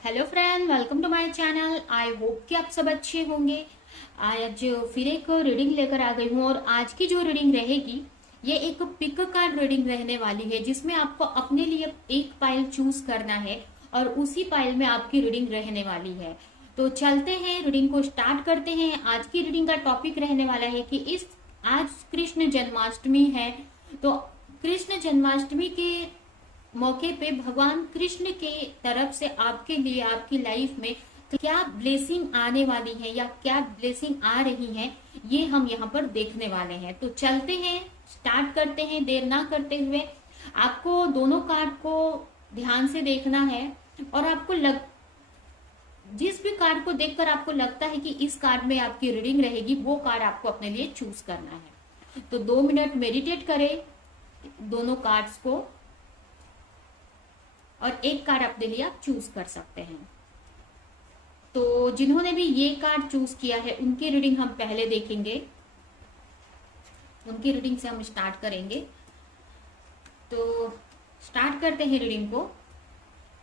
Hello friend, welcome to my channel. I hope कि आप सब अच्छे होंगे। आज फिर एक रीडिंग लेकर आ गई हूँ और आज की जो रीडिंग रहेगी ये एक पिक कार्ड रीडिंग रहने वाली है, जिसमें आपको अपने लिए एक पाइल चूज करना है और उसी पाइल में आपकी रीडिंग रहने वाली है। तो चलते हैं, रीडिंग को स्टार्ट करते हैं। आज की रीडिंग का टॉपिक रहने वाला है कि आज कृष्ण जन्माष्टमी है। तो कृष्ण जन्माष्टमी के मौके पे भगवान कृष्ण के तरफ से आपके लिए आपकी लाइफ में क्या ब्लेसिंग आने वाली है या क्या ब्लेसिंग आ रही है, ये हम यहाँ पर देखने वाले हैं। तो चलते हैं, स्टार्ट करते हैं देर ना करते हुए। आपको दोनों कार्ड को ध्यान से देखना है और जिस भी कार्ड को देखकर आपको लगता है कि इस कार्ड में आपकी रीडिंग रहेगी, वो कार्ड आपको अपने लिए चूज करना है। तो 2 मिनट मेडिटेट करें दोनों कार्ड्स को और एक कार्ड अपने लिए आप चूज कर सकते हैं। तो जिन्होंने भी ये कार्ड चूज किया है उनकी रीडिंग हम पहले देखेंगे, उनकी रीडिंग से हम स्टार्ट करेंगे। तो स्टार्ट करते हैं रीडिंग को।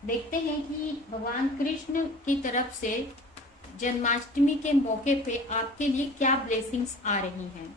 देखते हैं कि भगवान कृष्ण की तरफ से जन्माष्टमी के मौके पे आपके लिए क्या ब्लेसिंग्स आ रही हैं।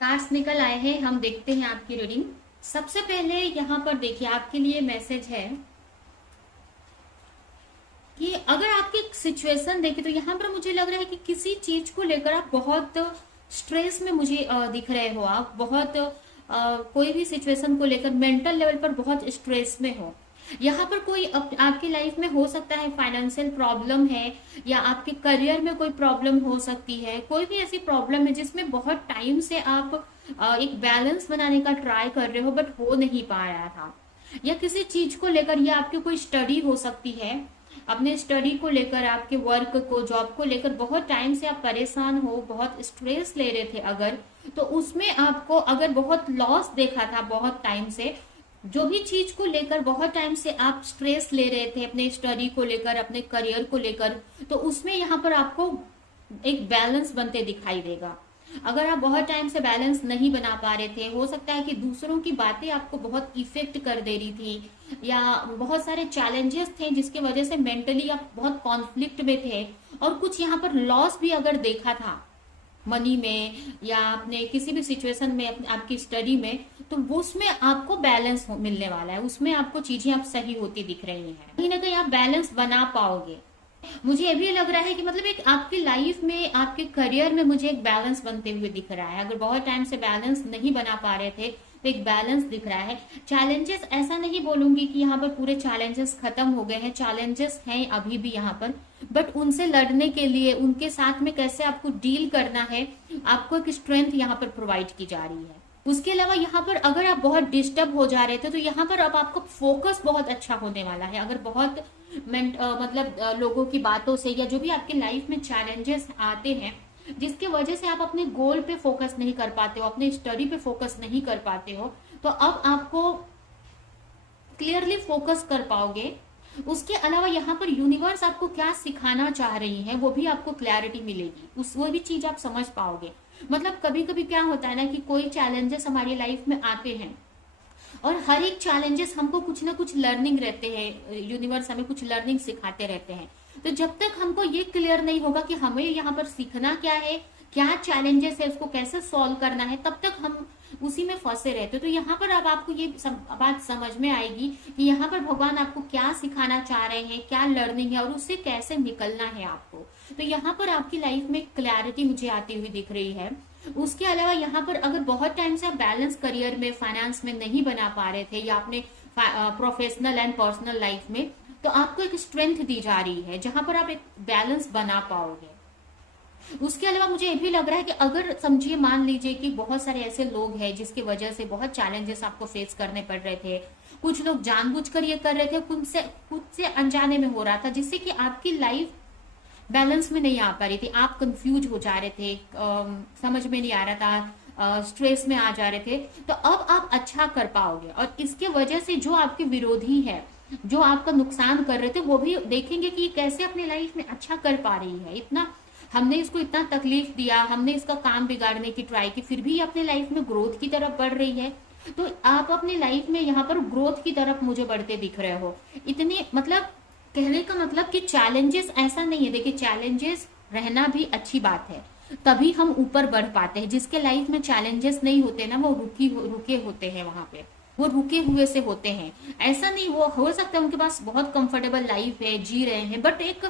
कार्ड्स निकल आए हैं, हम देखते हैं आपकी रीडिंग। सबसे पहले यहाँ पर देखिए, आपके लिए मैसेज है कि अगर आपकी सिचुएशन देखे तो यहाँ पर मुझे लग रहा है कि किसी चीज को लेकर आप बहुत स्ट्रेस में मुझे दिख रहे हो। आप बहुत कोई भी सिचुएशन को लेकर मेंटल लेवल पर बहुत स्ट्रेस में हो। यहाँ पर कोई आपकी लाइफ में हो सकता है फाइनेंशियल प्रॉब्लम है या आपके करियर में कोई प्रॉब्लम हो सकती है। कोई भी ऐसी प्रॉब्लम है जिसमें बहुत टाइम से आप एक बैलेंस बनाने का ट्राई कर रहे हो बट हो नहीं पा रहा था, या किसी चीज को लेकर, या आपकी कोई स्टडी हो सकती है। अपने स्टडी को लेकर, आपके वर्क को, जॉब को लेकर बहुत टाइम से आप परेशान हो, बहुत स्ट्रेस ले रहे थे अगर, तो उसमें आपको अगर बहुत लॉस देखा था बहुत टाइम से, जो भी चीज को लेकर बहुत टाइम से आप स्ट्रेस ले रहे थे अपने स्टडी को लेकर, अपने करियर को लेकर, तो उसमें यहाँ पर आपको एक बैलेंस बनते दिखाई देगा। अगर आप बहुत टाइम से बैलेंस नहीं बना पा रहे थे, हो सकता है कि दूसरों की बातें आपको बहुत इफेक्ट कर दे रही थी, या बहुत सारे चैलेंजेस थे जिसकी वजह से मेंटली आप बहुत कॉन्फ्लिक्ट में थे, और कुछ यहाँ पर लॉस भी अगर देखा था मनी में या अपने किसी भी सिचुएशन में, आपकी स्टडी में, तो वो उसमें आपको बैलेंस मिलने वाला है। उसमें आपको चीजें अब सही होती दिख रही हैं, कहीं ना कहीं आप बैलेंस बना पाओगे। मुझे ये भी लग रहा है कि मतलब एक आपकी लाइफ में, आपके करियर में मुझे एक बैलेंस बनते हुए दिख रहा है। अगर बहुत टाइम से बैलेंस नहीं बना पा रहे थे तो एक बैलेंस दिख रहा है। चैलेंजेस, ऐसा नहीं बोलूंगी कि यहाँ पर पूरे चैलेंजेस खत्म हो गए हैं, चैलेंजेस हैं अभी भी यहाँ पर, बट उनसे लड़ने के लिए, उनके साथ में कैसे आपको डील करना है, आपको एक स्ट्रेंथ यहाँ पर प्रोवाइड की जा रही है। उसके अलावा यहाँ पर अगर आप बहुत डिस्टर्ब हो जा रहे थे तो यहाँ पर अब आपको फोकस बहुत अच्छा होने वाला है। अगर बहुत लोगों की बातों से, या जो भी आपके लाइफ में चैलेंजेस आते हैं जिसकी वजह से आप अपने गोल पे फोकस नहीं कर पाते हो, अपने स्टडी पे फोकस नहीं कर पाते हो, तो अब आपको क्लियरली फोकस कर पाओगे। उसके अलावा यहाँ पर यूनिवर्स आपको क्या सिखाना चाह रही है वो भी आपको क्लैरिटी मिलेगी, वो भी चीज आप समझ पाओगे। मतलब कभी कभी क्या होता है ना कि कोई चैलेंजेस हमारी लाइफ में आते हैं और हर एक चैलेंजेस हमको कुछ ना कुछ लर्निंग रहते हैं, यूनिवर्स हमें कुछ लर्निंग सिखाते रहते हैं। तो जब तक हमको ये क्लियर नहीं होगा कि हमें यहाँ पर सीखना क्या है, क्या चैलेंजेस है, उसको कैसे सॉल्व करना है, तब तक हम उसी में फंसे रहते। तो यहाँ पर अब आपको ये बात समझ में आएगी कि यहाँ पर भगवान आपको क्या सिखाना चाह रहे हैं, क्या लर्निंग है और उससे कैसे निकलना है आपको। तो यहाँ पर आपकी लाइफ में क्लैरिटी मुझे आती हुई दिख रही है। उसके अलावा यहाँ पर अगर बहुत टाइम से आप बैलेंस करियर में, फाइनेंस में नहीं बना पा रहे थे, या अपने प्रोफेशनल एंड पर्सनल लाइफ में, तो आपको एक स्ट्रेंथ दी जा रही है जहां पर आप एक बैलेंस बना पाओगे। उसके अलावा मुझे ये भी लग रहा है कि अगर समझिए मान लीजिए कि बहुत सारे ऐसे लोग हैं जिसकी वजह से बहुत चैलेंजेस आपको फेस करने पड़ रहे थे, कुछ लोग जानबूझकर ये कर रहे थे, खुद से अनजाने में हो रहा था, जिससे कि आपकी लाइफ बैलेंस में नहीं आ पा रही थी, आप कंफ्यूज हो जा रहे थे, समझ में नहीं आ रहा था, स्ट्रेस में आ जा रहे थे, तो अब आप अच्छा कर पाओगे। और इसके वजह से जो आपके विरोधी है, जो आपका नुकसान कर रहे थे, वो भी देखेंगे कि कैसे अपनी लाइफ में अच्छा कर पा रही है। इतना हमने इसको इतना तकलीफ दिया, हमने इसका काम बिगाड़ने की ट्राई की, फिर भी अपने लाइफ में ग्रोथ की तरफ बढ़ रही है। तो आप अपनी लाइफ में यहाँ पर ग्रोथ की तरफ मुझे बढ़ते दिख रहे हो। इतने मतलब कहने का मतलब कि चैलेंजेस ऐसा नहीं है, देखिए चैलेंजेस रहना भी अच्छी बात है, तभी हम ऊपर बढ़ पाते हैं। जिसके लाइफ में चैलेंजेस नहीं होते ना, वो रुके होते हैं, वहां पे वो रुके हुए से होते हैं। ऐसा नहीं, वो हो सकता है उनके पास बहुत कंफर्टेबल लाइफ है, जी रहे हैं, बट एक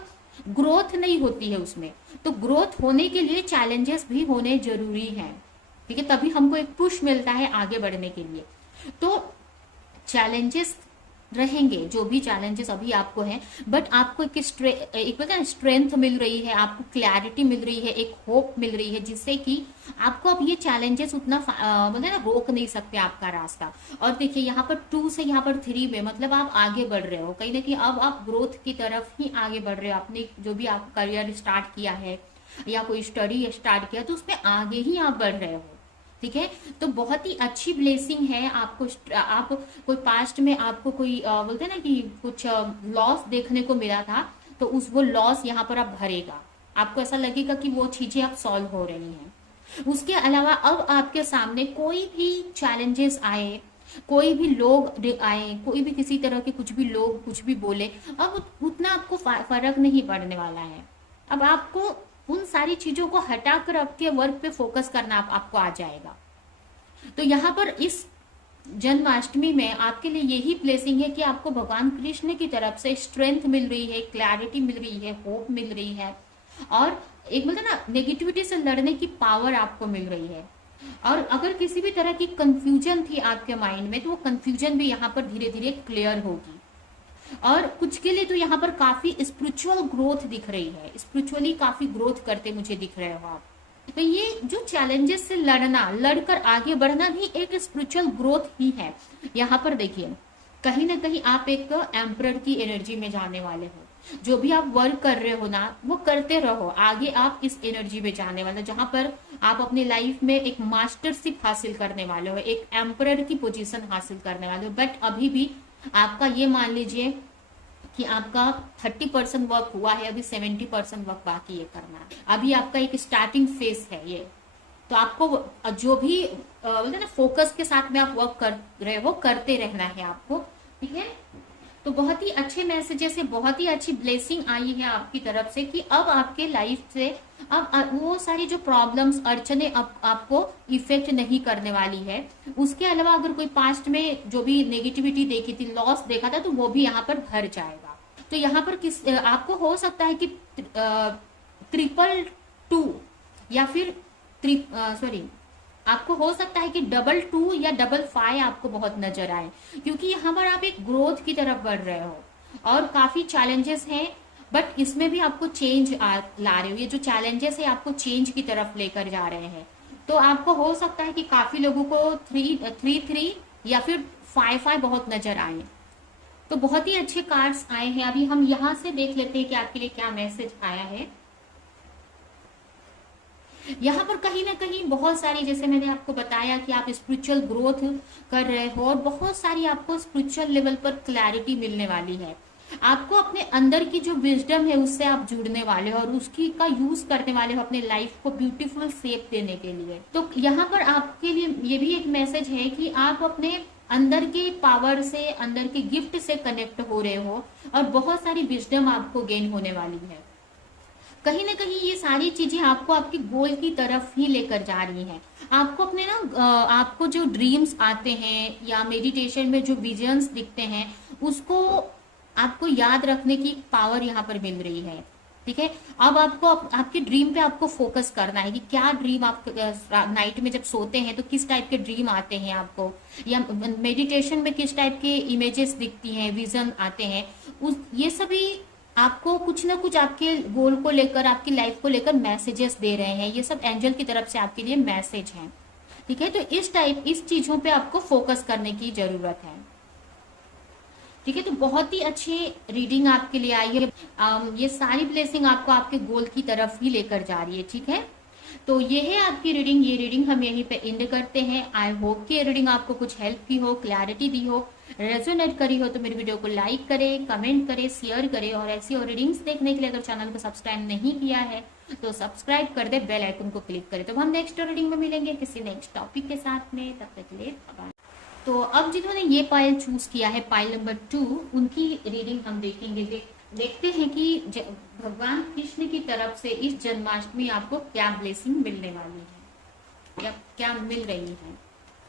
ग्रोथ नहीं होती है उसमें। तो ग्रोथ होने के लिए चैलेंजेस भी होने जरूरी है, ठीक है, तभी हमको एक पुश मिलता है आगे बढ़ने के लिए। तो चैलेंजेस रहेंगे, जो भी चैलेंजेस अभी आपको हैं, बट आपको एक पता है स्ट्रेंथ मिल रही है, आपको क्लैरिटी मिल रही है, एक होप मिल रही है, जिससे कि आपको अब ये चैलेंजेस उतना मतलब ना रोक नहीं सकते आपका रास्ता। और देखिए यहाँ पर 2 से यहाँ पर 3 में मतलब आप आगे बढ़ रहे हो, कहीं ना कहीं अब आप ग्रोथ की तरफ ही आगे बढ़ रहे हो। आपने जो भी आप करियर स्टार्ट किया है या कोई स्टडी स्टार्ट किया, तो उसमें आगे ही आप बढ़ रहे हो, ठीक है। तो बहुत ही अच्छी ब्लेसिंग है आपको। आप कोई पास्ट में आपको कोई बोलते हैं ना कि कुछ लॉस देखने को मिला था, तो वो लॉस यहाँ पर आप भरेगा, आपको ऐसा लगेगा कि वो चीजें अब सॉल्व हो रही हैं। उसके अलावा अब आपके सामने कोई भी चैलेंजेस आए, कोई भी लोग आए, कोई भी किसी तरह के कुछ भी लोग कुछ भी बोले, अब उतना आपको फर्क नहीं पड़ने वाला है। अब आपको उन सारी चीजों को हटाकर आपके वर्क पे फोकस करना आपको आ जाएगा। तो यहाँ पर इस जन्माष्टमी में आपके लिए यही ब्लेसिंग है कि आपको भगवान कृष्ण की तरफ से स्ट्रेंथ मिल रही है, क्लैरिटी मिल रही है, होप मिल रही है, और एक बोलते ना नेगेटिविटी से लड़ने की पावर आपको मिल रही है। और अगर किसी भी तरह की कंफ्यूजन थी आपके माइंड में, तो वो कंफ्यूजन भी यहाँ पर धीरे धीरे क्लियर होगी। और कुछ के लिए तो यहाँ पर काफी स्पिरिचुअल ग्रोथ दिख रही है, स्पिरिचुअली काफी ग्रोथ करते मुझे दिख रहे हो आप। तो ये जो चैलेंजेस से लड़कर आगे बढ़ना भी एक स्पिरिचुअल ग्रोथ ही है। यहाँ पर देखिए कहीं ना कहीं आप एक एम्परर की एनर्जी में जाने वाले हो। जो भी आप वर्क कर रहे हो ना, वो करते रहो, आगे आप इस एनर्जी में जाने वाले हो, जहां पर आप अपनी लाइफ में एक मास्टरशिप हासिल करने वाले हो, एक एम्परर की पोजीशन हासिल करने वाले हो। बट अभी भी आपका ये मान लीजिए कि आपका 30% वर्क हुआ है, अभी 70% वर्क बाकी है करना। अभी आपका एक स्टार्टिंग फेज है ये। तो आपको जो भी बोलते ना फोकस के साथ में आप वर्क कर रहे हो, करते रहना है आपको, ठीक है। तो बहुत ही अच्छे मैसेजेस है, बहुत ही अच्छी ब्लेसिंग आई है आपकी तरफ से कि अब आपके लाइफ से अब वो सारी जो प्रॉब्लम्स अड़चने अब आपको इफेक्ट नहीं करने वाली है। उसके अलावा अगर कोई पास्ट में जो भी नेगेटिविटी देखी थी, लॉस देखा था, तो वो भी यहाँ पर भर जाएगा। तो यहाँ पर आपको हो सकता है कि 222 या फिर आपको हो सकता है कि 22 या 55 आपको बहुत नजर आए, क्योंकि यहाँ पर आप एक ग्रोथ की तरफ बढ़ रहे हो और काफी चैलेंजेस हैं, बट इसमें भी आपको चेंज ला रहे हो। ये जो चैलेंजेस है आपको चेंज की तरफ लेकर जा रहे हैं। तो आपको हो सकता है कि काफी लोगों को 3 या फिर 5 बहुत नजर आए। तो बहुत ही अच्छे कार्ड्स आए हैं। अभी हम यहाँ से देख लेते हैं कि आपके लिए क्या मैसेज आया है। यहाँ पर कहीं ना कहीं बहुत सारी, जैसे मैंने आपको बताया कि आप स्पिरिचुअल ग्रोथ कर रहे हो और बहुत सारी आपको स्पिरिचुअल लेवल पर क्लैरिटी मिलने वाली है। आपको अपने अंदर की जो विजडम है उससे आप जुड़ने वाले हो और उसकी का यूज करने वाले हो अपने लाइफ को ब्यूटीफुल शेप देने के लिए। तो यहाँ पर आपके लिए ये भी एक मैसेज है कि आप अपने अंदर के पावर से, अंदर के गिफ्ट से कनेक्ट हो रहे हो और बहुत सारी विजडम आपको गेन होने वाली है। कहीं ना कहीं ये सारी चीजें आपको आपके गोल की तरफ ही लेकर जा रही हैं। आपको अपने ना आपको जो ड्रीम्स आते हैं या मेडिटेशन में जो विजन्स दिखते हैं, उसको आपको याद रखने की पावर यहाँ पर मिल रही है, ठीक है। अब आपको आपके ड्रीम पे आपको फोकस करना है कि क्या ड्रीम आप नाइट में जब सोते हैं तो किस टाइप के ड्रीम आते हैं आपको, या मेडिटेशन में किस टाइप के इमेजेस दिखती हैं, विजन आते हैं, ये सभी आपको कुछ ना कुछ आपके गोल को लेकर, आपकी लाइफ को लेकर मैसेजेस दे रहे हैं। ये सब एंजल की तरफ से आपके लिए मैसेज हैं। ठीक है, तो इस चीजों पे आपको फोकस करने की जरूरत है। ठीक है, तो बहुत ही अच्छी रीडिंग आपके लिए आई है। ये सारी ब्लेसिंग आपको आपके गोल की तरफ ही लेकर जा रही है। ठीक है, तो ये है आपकी रीडिंग। ये रीडिंग हम यहीं पे एंड करते हैं। आई होप कि ये रीडिंग आपको कुछ हेल्प की हो, क्लैरिटी दी हो, रेजोनेट करी हो। तो मेरी वीडियो को लाइक करें, कमेंट करें, शेयर करें, और ऐसी और रीडिंग्स देखने के लिए अगर चैनल को सब्सक्राइब नहीं किया है तो सब्सक्राइब कर दे, बेल आइकन को क्लिक करें। तो हम नेक्स्ट रीडिंग में मिलेंगे किसी नेक्स्ट टॉपिक के साथ में। तब तक के लिए बाय। तो अब जिन्होंने ये पाइल चूज किया है, पाइल नंबर 2, उनकी रीडिंग हम देखेंगे। देखते हैं कि भगवान कृष्ण की तरफ से इस जन्माष्टमी आपको क्या ब्लेसिंग मिलने वाली है या क्या मिल रही है।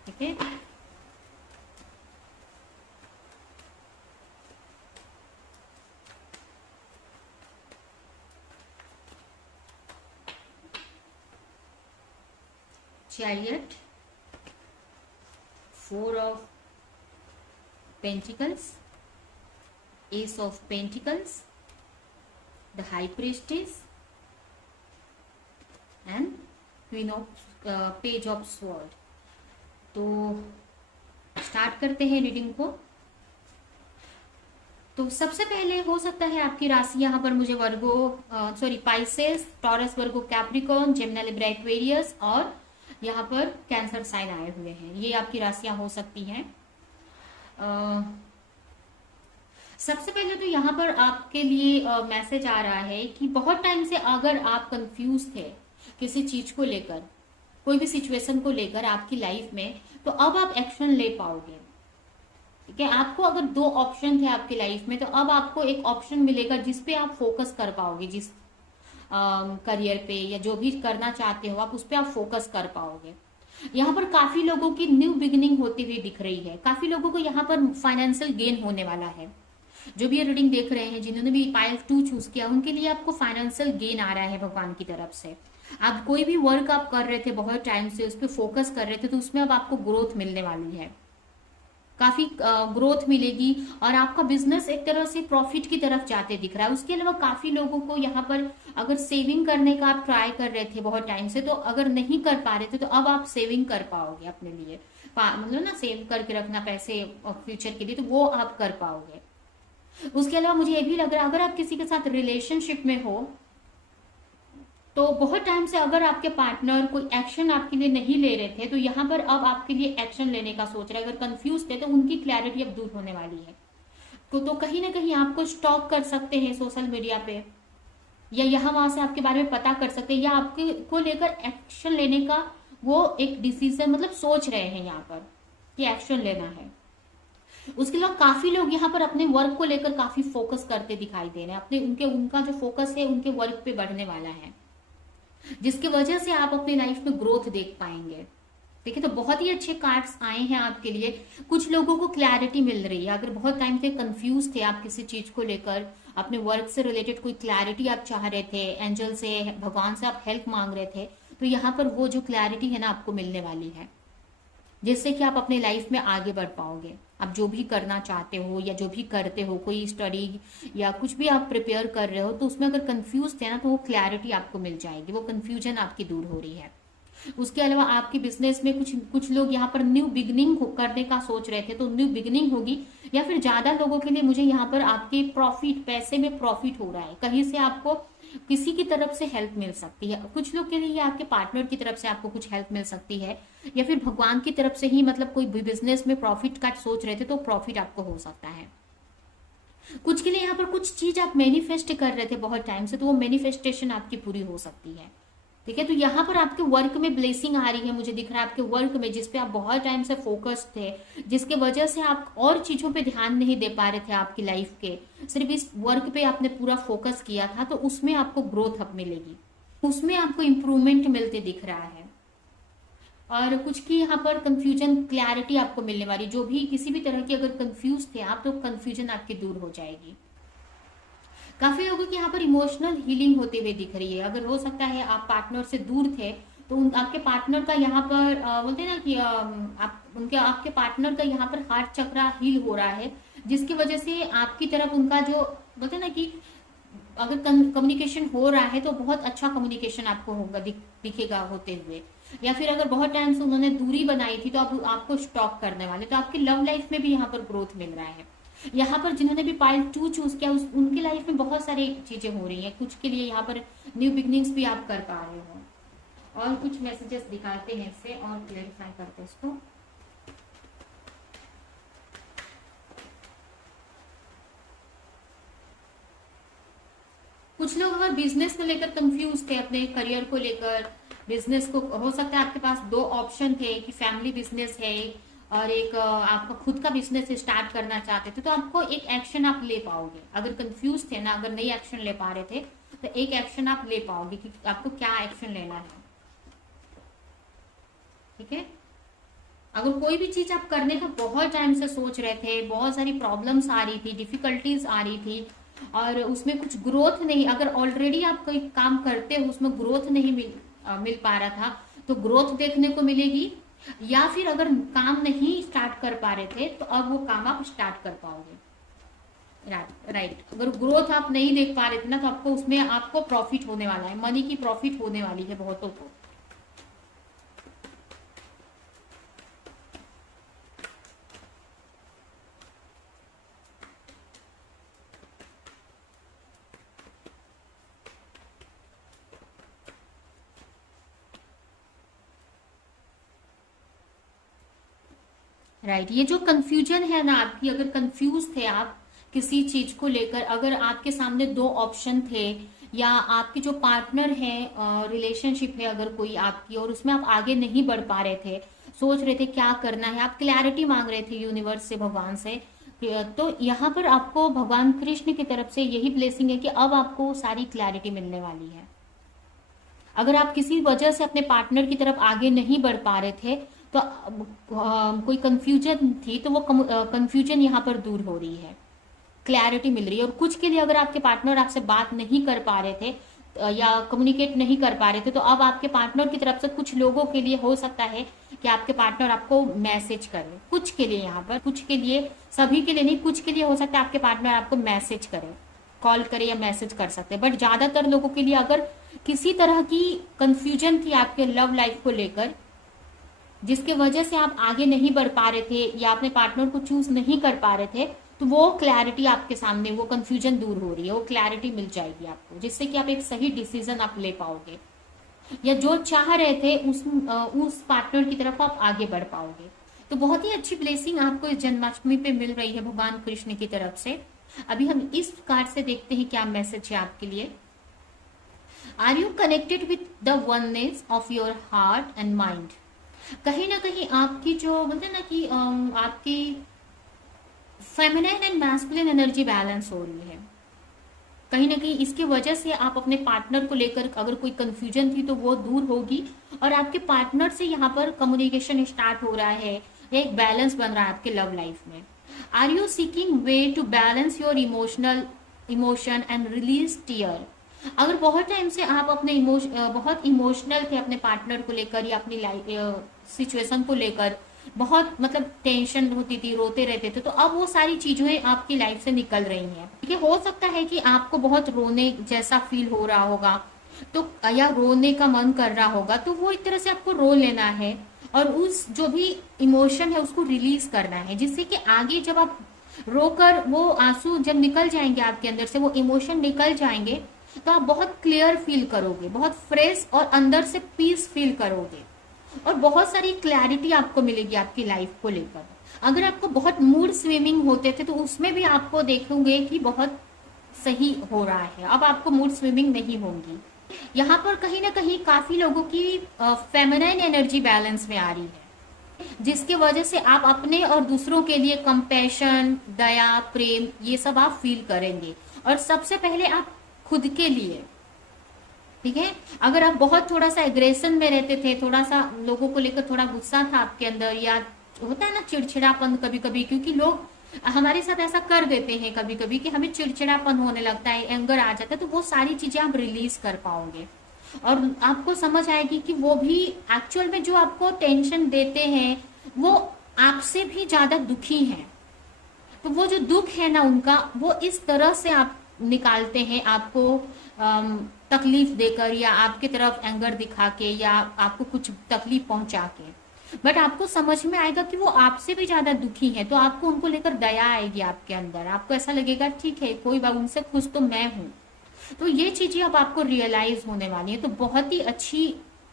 ठीक है, chariot, 4 of pentacles, S of pentacles, the high priestess and queen of page of sword. तो स्टार्ट करते हैं रीडिंग को। तो सबसे पहले हो सकता है आपकी राशि यहाँ पर मुझे वर्गो, पाइसेस, टॉरस, वर्गो, कैप्रिकॉर्न, जेमिनी, लिब्रा, एक्वेरियस और यहाँ पर कैंसर साइन आए हुए हैं। ये आपकी राशियां हो सकती हैं। सबसे पहले तो यहाँ पर आपके लिए मैसेज आ रहा है कि बहुत टाइम से अगर आप कंफ्यूज थे किसी चीज को लेकर, कोई भी सिचुएशन को लेकर आपकी लाइफ में, तो अब आप एक्शन ले पाओगे। ठीक है, आपको अगर 2 ऑप्शन थे आपकी लाइफ में, तो अब आपको एक ऑप्शन मिलेगा जिसपे आप फोकस कर पाओगे। जिस करियर पे या जो भी करना चाहते हो आप उस पर आप फोकस कर पाओगे। यहाँ पर काफी लोगों की न्यू बिगिनिंग होती हुई दिख रही है। काफी लोगों को यहाँ पर फाइनेंशियल गेन होने वाला है। जो भी ये रीडिंग देख रहे हैं, जिन्होंने भी पाइल 2 चूज किया, उनके लिए आपको फाइनेंशियल गेन आ रहा है भगवान की तरफ से। आप कोई भी वर्क आप कर रहे थे बहुत टाइम से, उस पर फोकस कर रहे थे, तो उसमें अब आपको ग्रोथ मिलने वाली है। काफी ग्रोथ मिलेगी और आपका बिजनेस एक तरह से प्रॉफिट की तरफ जाते दिख रहा है। उसके अलावा काफी लोगों को यहाँ पर अगर सेविंग करने का आप ट्राई कर रहे थे बहुत टाइम से, तो अगर नहीं कर पा रहे थे, तो अब आप सेविंग कर पाओगे अपने लिए। मतलब ना, सेव करके रखना पैसे फ्यूचर के लिए, तो वो आप कर पाओगे। उसके अलावा मुझे ये भी लग रहा है, अगर आप किसी के साथ रिलेशनशिप में हो तो बहुत टाइम से अगर आपके पार्टनर कोई एक्शन आपके लिए नहीं ले रहे थे, तो यहाँ पर अब आपके लिए एक्शन लेने का सोच रहे हैं। अगर कंफ्यूज थे तो उनकी क्लैरिटी अब दूर होने वाली है। तो कहीं ना कहीं आपको स्टॉक कर सकते हैं सोशल मीडिया पे, या यहाँ वहां से आपके बारे में पता कर सकते हैं, या आपके को लेकर एक्शन लेने का वो एक डिसीजन मतलब सोच रहे हैं यहाँ पर कि एक्शन लेना है। उसके अलावा काफी लोग यहाँ पर अपने वर्क को लेकर काफी फोकस करते दिखाई दे रहे हैं। उनका जो फोकस है उनके वर्क पे बढ़ने वाला है, जिसकी वजह से आप अपनी लाइफ में ग्रोथ देख पाएंगे। ठीक है, तो बहुत ही अच्छे कार्ड्स आए हैं आपके लिए। कुछ लोगों को क्लैरिटी मिल रही है। अगर बहुत टाइम से कंफ्यूज थे आप किसी चीज को लेकर, अपने वर्क से रिलेटेड कोई क्लैरिटी आप चाह रहे थे, एंजल से, भगवान से आप हेल्प मांग रहे थे, तो यहाँ पर वो जो क्लैरिटी है ना आपको मिलने वाली है, जिससे कि आप अपने लाइफ में आगे बढ़ पाओगे। आप जो भी करना चाहते हो या जो भी करते हो, कोई स्टडी या कुछ भी आप प्रिपेयर कर रहे हो, तो उसमें अगर कंफ्यूज थे ना, तो वो क्लैरिटी आपको मिल जाएगी, वो कंफ्यूजन आपकी दूर हो रही है। उसके अलावा आपके बिजनेस में कुछ लोग यहाँ पर न्यू बिगनिंग करने का सोच रहे थे, तो न्यू बिगनिंग होगी। या फिर ज्यादा लोगों के लिए मुझे यहाँ पर आपके प्रॉफिट, पैसे में प्रॉफिट हो रहा है, कहीं से आपको किसी की तरफ से हेल्प मिल सकती है। कुछ लोग के लिए आपके पार्टनर की तरफ से आपको कुछ हेल्प मिल सकती है, या फिर भगवान की तरफ से ही, मतलब कोई भी बिजनेस में प्रॉफिट का सोच रहे थे तो प्रॉफिट आपको हो सकता है। कुछ के लिए यहाँ पर कुछ चीज आप मैनिफेस्ट कर रहे थे बहुत टाइम से, तो वो मैनिफेस्टेशन आपकी पूरी हो सकती है। ठीक है, तो यहाँ पर आपके वर्क में ब्लेसिंग आ रही है, मुझे दिख रहा है आपके वर्क में, जिसपे आप बहुत टाइम से फोकस थे, जिसके वजह से आप और चीजों पे ध्यान नहीं दे पा रहे थे आपकी लाइफ के, सिर्फ इस वर्क पे आपने पूरा फोकस किया था, तो उसमें आपको ग्रोथ अब मिलेगी, उसमें आपको इम्प्रूवमेंट मिलते दिख रहा है। और कुछ की यहाँ पर कंफ्यूजन, क्लैरिटी आपको मिलने वाली। जो भी किसी भी तरह की अगर कंफ्यूज थे आप, तो कंफ्यूजन आपकी दूर हो जाएगी। काफी लोगों की यहाँ पर इमोशनल हीलिंग होते हुए दिख रही है। अगर हो सकता है आप पार्टनर से दूर थे, तो आपके पार्टनर का यहाँ पर बोलते हैं ना कि आपके पार्टनर का यहाँ पर हार्ट चक्रा हील हो रहा है, जिसकी वजह से आपकी तरफ उनका जो बोलते हैं ना कि अगर कम्युनिकेशन हो रहा है तो बहुत अच्छा कम्युनिकेशन आपको होगा, दिखेगा होते हुए। या फिर अगर बहुत टाइम से उन्होंने दूरी बनाई थी तो अब आपको स्टॉप करने वाले, तो आपकी लव लाइफ में भी यहाँ पर ग्रोथ मिल रहा है। यहाँ पर जिन्होंने भी पाइल 2 चूज किया उनकी लाइफ में बहुत सारी चीजें हो रही हैं, कुछ के लिए यहाँ पर न्यू बिगनिंग्स भी आप कर पा रहे हो। और कुछ मैसेजेस दिखाते हैं इससे और क्लैरिफाई करते हैं इसको। कुछ लोग अगर बिजनेस को लेकर कंफ्यूज थे, अपने करियर को लेकर, बिजनेस को, हो सकता है आपके पास दो ऑप्शन थे कि फैमिली बिजनेस है और एक आपका खुद का बिजनेस स्टार्ट करना चाहते थे, तो आपको एक एक्शन आप ले पाओगे। अगर कंफ्यूज थे ना, अगर नहीं एक्शन ले पा रहे थे, तो एक एक्शन आप ले पाओगे कि आपको क्या एक्शन लेना है। ठीक है, अगर कोई भी चीज आप करने का बहुत टाइम से सोच रहे थे, बहुत सारी प्रॉब्लम्स आ रही थी, डिफिकल्टीज आ रही थी और उसमें कुछ ग्रोथ नहीं, अगर ऑलरेडी आप कोई काम करते हो उसमें ग्रोथ नहीं मिल पा रहा था, तो ग्रोथ देखने को मिलेगी। या फिर अगर काम नहीं स्टार्ट कर पा रहे थे तो अब वो काम आप स्टार्ट कर पाओगे। राइट, अगर ग्रोथ आप नहीं देख पा रहे थे ना, तो आपको उसमें आपको प्रॉफिट होने वाला है, मनी की प्रॉफिट होने वाली है बहुतों को। राइट, ये जो कंफ्यूजन है ना आपकी, अगर कंफ्यूज थे आप किसी चीज को लेकर, अगर आपके सामने दो ऑप्शन थे या आपके जो पार्टनर है, रिलेशनशिप है अगर कोई आपकी, और उसमें आप आगे नहीं बढ़ पा रहे थे, सोच रहे थे क्या करना है, आप क्लैरिटी मांग रहे थे यूनिवर्स से, भगवान से, तो यहाँ पर आपको भगवान कृष्ण की तरफ से यही ब्लेसिंग है कि अब आपको सारी क्लैरिटी मिलने वाली है। अगर आप किसी वजह से अपने पार्टनर की तरफ आगे नहीं बढ़ पा रहे थे, तो कोई कंफ्यूजन थी, तो वो कंफ्यूजन यहाँ पर दूर हो रही है, क्लैरिटी मिल रही है। और कुछ के लिए अगर आपके पार्टनर आपसे बात नहीं कर पा रहे थे या कम्युनिकेट नहीं कर पा रहे थे, तो अब आपके पार्टनर की तरफ से कुछ लोगों के लिए हो सकता है कि आपके पार्टनर आपको मैसेज करे। कुछ के लिए, यहाँ पर कुछ के लिए, सभी के लिए नहीं, कुछ के लिए हो सकता है आपके पार्टनर आपको मैसेज करे, कॉल करे या मैसेज कर सकते हैं। बट ज्यादातर लोगों के लिए अगर किसी तरह की कंफ्यूजन थी आपके लव लाइफ को लेकर, जिसके वजह से आप आगे नहीं बढ़ पा रहे थे या अपने पार्टनर को चूज नहीं कर पा रहे थे, तो वो क्लैरिटी आपके सामने, वो कंफ्यूजन दूर हो रही है, वो क्लैरिटी मिल जाएगी आपको, जिससे कि आप एक सही डिसीजन आप ले पाओगे या जो चाह रहे थे उस पार्टनर की तरफ आप आगे बढ़ पाओगे। तो बहुत ही अच्छी ब्लेसिंग आपको इस जन्माष्टमी पे मिल रही है भगवान कृष्ण की तरफ से। अभी हम इस कार्ड से देखते हैं क्या मैसेज है आपके लिए। Are you connected with the oneness of your heart and mind. कहीं ना कहीं आपकी जो बोलते हैं ना कि आपकी feminine and masculine energy balance हो रही है, कहीं ना कहीं इसकी वजह से आप अपने पार्टनर को लेकर अगर कोई कंफ्यूजन थी तो वो दूर होगी और आपके पार्टनर से यहाँ पर कम्युनिकेशन स्टार्ट हो रहा है या एक बैलेंस बन रहा है आपके लव लाइफ में। Are you seeking way to balance your emotion and release tear. अगर बहुत टाइम से आप अपने बहुत इमोशनल थे अपने पार्टनर को लेकर या अपनी लाइफ सिचुएशन को लेकर, बहुत मतलब टेंशन होती थी, रोते रहते थे, तो अब वो सारी चीजें आपकी लाइफ से निकल रही हैं। ठीक है, हो सकता है कि आपको बहुत रोने जैसा फील हो रहा होगा, तो या रोने का मन कर रहा होगा, तो वो एक तरह से आपको रो लेना है और उस जो भी इमोशन है उसको रिलीज करना है, जिससे कि आगे जब आप रोकर वो आंसू जब निकल जाएंगे आपके अंदर से, वो इमोशन निकल जाएंगे, तो आप बहुत क्लियर फील करोगे, बहुत फ्रेश और अंदर से पीस फील करोगे और बहुत सारी क्लैरिटी आपको मिलेगी आपकी लाइफ को लेकर। अगर आपको बहुत मूड स्विंगिंग होते थे तो उसमें भी आपको देखोगे कि बहुत सही हो रहा है, अब आपको मूड स्विंगिंग नहीं होंगी। यहाँ पर कहीं ना कहीं काफी लोगों की फेमिनाइन एनर्जी बैलेंस में आ रही है, जिसकी वजह से आप अपने और दूसरों के लिए कंपैशन, दया, प्रेम, ये सब आप फील करेंगे। और सबसे पहले आप खुद के लिए, ठीक है, अगर आप बहुत थोड़ा सा एग्रेशन में रहते थे, थोड़ा सा लोगों को लेकर थोड़ा गुस्सा था आपके अंदर, या होता है ना चिड़चिड़ापन कभी कभी, क्योंकि लोग हमारे साथ ऐसा कर देते हैं कभी कभी कि हमें चिड़चिड़ापन होने लगता है, एंगर आ जाता है, तो वो सारी चीजें आप रिलीज कर पाओगे और आपको समझ आएगी कि वो भी एक्चुअल में जो आपको टेंशन देते हैं वो आपसे भी ज्यादा दुखी हैं। तो वो जो दुख है ना उनका, वो इस तरह से आप निकालते हैं आपको तकलीफ देकर, या आपकी तरफ एंगर दिखा के, या आपको कुछ तकलीफ पहुंचा के, बट आपको समझ में आएगा कि वो आपसे भी ज्यादा दुखी है, तो आपको उनको लेकर दया आएगी आपके अंदर। आपको ऐसा लगेगा ठीक है, कोई बात, उनसे खुश तो मैं हूं। तो ये चीजें अब आपको रियलाइज होने वाली है। तो बहुत ही अच्छी,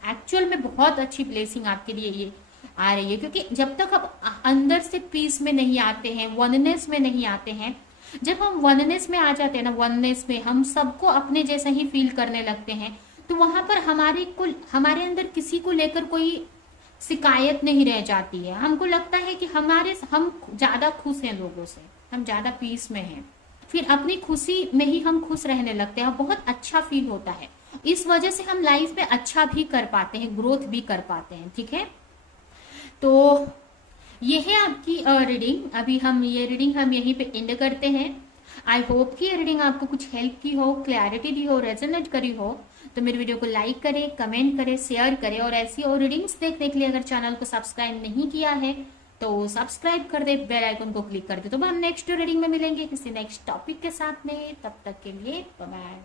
एक्चुअल में बहुत अच्छी ब्लेसिंग आपके लिए ये आ रही है, क्योंकि जब तक आप अंदर से पीस में नहीं आते हैं, वननेस में नहीं आते हैं, जब हम वननेस में आ जाते हैं ना, वननेस में हम सबको अपने जैसा ही फील करने लगते हैं, तो वहां पर हमारे अंदर किसी को लेकर कोई शिकायत नहीं रह जाती है। हमको लगता है कि हम ज्यादा खुश हैं लोगों से, हम ज्यादा पीस में हैं, फिर अपनी खुशी में ही हम खुश रहने लगते हैं, बहुत अच्छा फील होता है। इस वजह से हम लाइफ में अच्छा भी कर पाते हैं, ग्रोथ भी कर पाते हैं। ठीक है, तो ये है आपकी रीडिंग। अभी हम ये रीडिंग हम यहीं पे एंड करते हैं। आई होप कि ये रीडिंग आपको कुछ हेल्प की हो, क्लैरिटी दी हो, रेजोनेट करी हो। तो मेरे वीडियो को लाइक करें, कमेंट करें, शेयर करें, और ऐसी और रीडिंग्स देखने के लिए अगर चैनल को सब्सक्राइब नहीं किया है तो सब्सक्राइब कर दे, बेल आइकन को क्लिक कर दे। तो हम नेक्स्ट रीडिंग में मिलेंगे किसी नेक्स्ट टॉपिक के साथ में। तब तक के लिए बाय बाय।